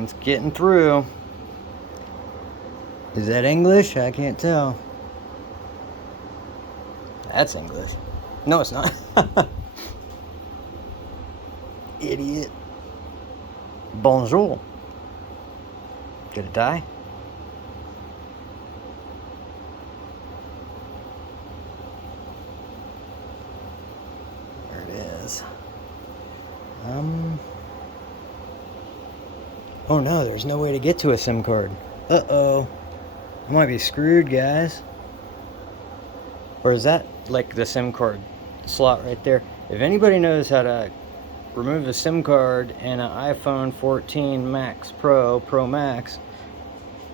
It's getting through. Is that English? I can't tell. That's English. No, it's not. Idiot. Bonjour. Did it die? There it is. Oh no, there's no way to get to a SIM card. Uh-oh. I might be screwed, guys. Or is that like the SIM card slot right there? If anybody knows how to remove a SIM card in an iPhone 14 Max Pro Max,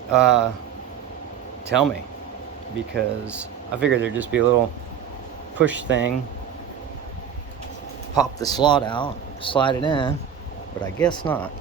tell me. Because I figured there'd just be a little push thing. Pop the slot out, slide it in, but I guess not.